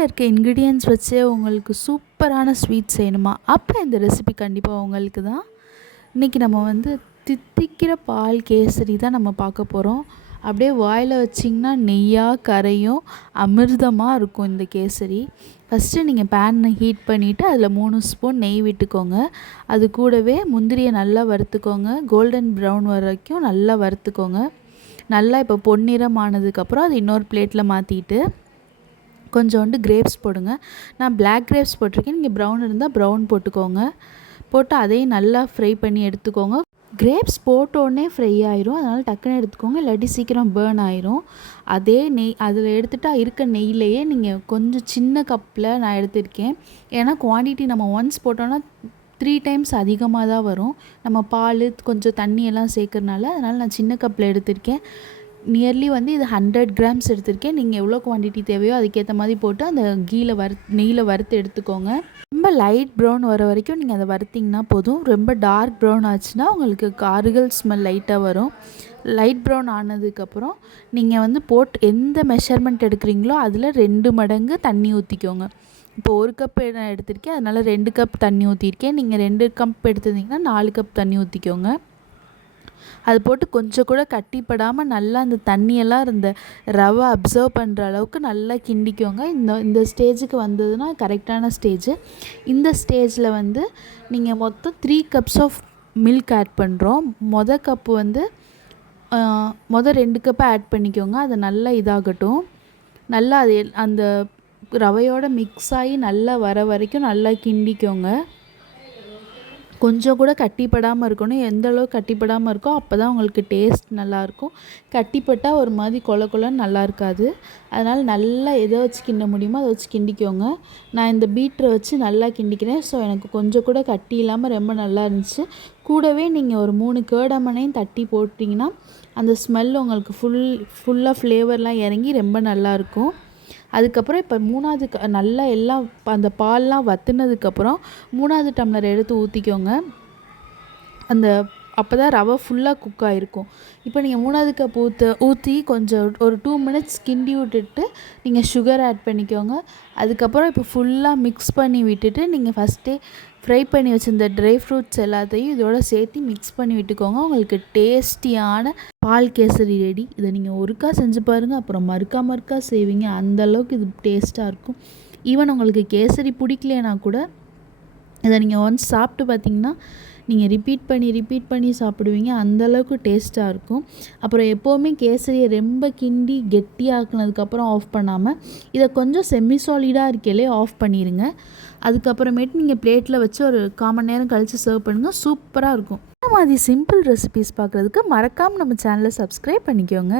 வீட்டில் இருக்க இன்க்ரீடியன்ட்ஸ் வச்சு உங்களுக்கு சூப்பரான ஸ்வீட் செய்யணுமா? அப்போ இந்த ரெசிபி கண்டிப்பாக உங்களுக்கு தான். இன்றைக்கி நம்ம வந்து தித்திக்கிற பால் கேசரி தான் நம்ம பார்க்க போகிறோம். அப்படியே வாயில் வச்சிங்கன்னா நெய்யாக கரையும், அமிர்தமாக இருக்கும் இந்த கேசரி. ஃபஸ்ட்டு நீங்கள் பேனை ஹீட் பண்ணிவிட்டு அதில் 3 ஸ்பூன் நெய் விட்டுக்கோங்க. அது கூடவே முந்திரியை நல்லா வறுத்துக்கோங்க. கோல்டன் ப்ரௌன் வரைக்கும் நல்லா வறுத்துக்கோங்க. நல்லா இப்போ பொன்னிறம் ஆனதுக்கப்புறம் அது இன்னொரு பிளேட்டில் மாற்றிட்டு கொஞ்சோண்டு கிரேப்ஸ் போடுங்க. நான் பிளாக் கிரேப்ஸ் போட்டிருக்கேன். நீங்கள் ப்ரௌன் இருந்தால் ப்ரௌன் போட்டுக்கோங்க. போட்டு அதையும் நல்லா ஃப்ரை பண்ணி எடுத்துக்கோங்க. கிரேப்ஸ் போட்டோடனே ஃப்ரை ஆயிரும், அதனால் டக்குன்னு எடுத்துக்கோங்க, இல்லாட்டி சீக்கிரம் பேர்ன் ஆயிரும். அதே நெய் அதில் எடுத்துகிட்டா இருக்க நெய்லேயே நீங்கள் கொஞ்சம் சின்ன கப்பில் நான் எடுத்திருக்கேன். ஏன்னா குவான்டிட்டி நம்ம ஒன்ஸ் போட்டோன்னா 3 டைம்ஸ் அதிகமாக தான் வரும். நம்ம பால் கொஞ்சம் தண்ணியெல்லாம் சேர்க்கறனால, அதனால் நான் சின்ன கப்பில் எடுத்திருக்கேன். நியர்லி வந்து இது 100 கிராம்ஸ் எடுத்திருக்கேன். நீங்கள் எவ்வளோ குவான்டிட்டி தேவையோ அதுக்கேற்ற மாதிரி போட்டு அந்த நெய்யில் வறுத்து எடுத்துக்கோங்க. ரொம்ப லைட் ப்ரௌன் வர வரைக்கும் நீங்கள் அதை வறுத்திங்கன்னா போதும். ரொம்ப டார்க் ப்ரௌன் ஆச்சுன்னா உங்களுக்கு கார்கள் ஸ்மெல் லைட்டாக வரும். லைட் ப்ரௌன் ஆனதுக்கப்புறம் நீங்கள் வந்து எந்த மெஷர்மெண்ட் எடுக்கிறீங்களோ அதில் 2 மடங்கு தண்ணி ஊற்றிக்கோங்க. இப்போ 1 கப் நான் எடுத்திருக்கேன், அதனால் 2 கப் தண்ணி ஊற்றிருக்கேன். நீங்கள் 2 கப் எடுத்திருந்தீங்கன்னா 4 கப் தண்ணி ஊற்றிக்கோங்க. அது போட்டு கொஞ்சம் கூட கட்டிப்படாமல் நல்லா அந்த தண்ணியெல்லாம் இந்த ரவை அப்சர்வ் பண்ணுற அளவுக்கு நல்லா கிண்டிக்கோங்க. இந்த ஸ்டேஜுக்கு வந்ததுன்னா கரெக்டான ஸ்டேஜு. இந்த ஸ்டேஜில் வந்து நீங்கள் மொத்தம் 3 கப்ஸ் ஆஃப் மில்க் ஆட் பண்ணுறோம். கப்பு வந்து 2 கப்பை ஆட் பண்ணிக்கோங்க. அது நல்லா இதாகட்டும். நல்லா அது அந்த ரவையோடு மிக்ஸ் ஆகி நல்லா வர வரைக்கும் நல்லா கிண்டிக்கோங்க. கொஞ்சம் கூட கட்டிப்படாமல் இருக்கணும். எந்த அளவுக்கு கட்டிப்படாமல் இருக்கோ அப்போ தான் உங்களுக்கு டேஸ்ட் நல்லாயிருக்கும். கட்டிப்பட்டால் ஒரு மாதிரி கொலன்னு நல்லா இருக்காது. அதனால் நல்லா எதை வச்சு கிண்ட முடியுமோ அதை வச்சு கிண்டிக்கோங்க. நான் இந்த பீட்டரை வச்சு நல்லா கிண்டிக்கிறேன். ஸோ எனக்கு கொஞ்சம் கூட கட்டி இல்லாமல் ரொம்ப நல்லா இருந்துச்சு. கூடவே நீங்கள் ஒரு 3 கேடமனையும் தட்டி போட்டிங்கன்னா அந்த ஸ்மெல் உங்களுக்கு ஃபுல்லாக ஃப்ளேவர்லாம் இறங்கி ரொம்ப நல்லாயிருக்கும். அதுக்கப்புறம் இப்போ 3வது நல்லா எல்லாம் அந்த பால்லாம் வற்றுனதுக்கப்புறம் 3வது டம்ளர் எடுத்து ஊற்றிக்கோங்க. அப்போ தான் ரவை ஃபுல்லாக குக் ஆகிருக்கும். இப்போ நீங்கள் 3வது கப் ஊற்றி கொஞ்சம் ஒரு 2 மினிட்ஸ் கிண்டி விட்டுட்டு நீங்கள் சுகர் ஆட் பண்ணிக்கோங்க. அதுக்கப்புறம் இப்போ ஃபுல்லாக மிக்ஸ் பண்ணி விட்டுட்டு நீங்கள் ஃபஸ்ட்டே ஃப்ரை பண்ணி வச்சுருந்த ட்ரை ஃப்ரூட்ஸ் எல்லாத்தையும் இதோட சேர்த்து மிக்ஸ் பண்ணி விட்டுக்கோங்க. உங்களுக்கு டேஸ்டியான பால் கேசரி ரெடி. இதை நீங்கள் ஒருக்கா செஞ்சு பாருங்கள், அப்புறம் மறுக்கா செய்வீங்க. அந்தளவுக்கு இது டேஸ்ட்டாக இருக்கும். ஈவன் உங்களுக்கு கேசரி பிடிக்கலைன்னா கூட இதை நீங்கள் ஒன்ஸ் சாப்பிட்டு பார்த்தீங்கன்னா நீங்கள் ரிப்பீட் பண்ணி சாப்பிடுவீங்க. அந்தளவுக்கு டேஸ்ட்டாக இருக்கும். அப்புறம் எப்போவுமே கேசரியை ரொம்ப கிண்டி கெட்டியாக்குனதுக்கப்புறம் ஆஃப் பண்ணாமல் இதை கொஞ்சம் செமி சாலிடாக இருக்கையிலே ஆஃப் பண்ணிடுங்க. அதுக்கப்புறமேட்டு நீங்கள் பிளேட்டில் வச்சு ஒரு 1/4 மணி நேரம் கழித்து சர்வ் பண்ணுங்கள். சூப்பராக இருக்கும். இந்த மாதிரி சிம்பிள் ரெசிபீஸ் பார்க்குறதுக்கு மறக்காமல் நம்ம சேனலை சப்ஸ்கிரைப் பண்ணிக்கோங்க.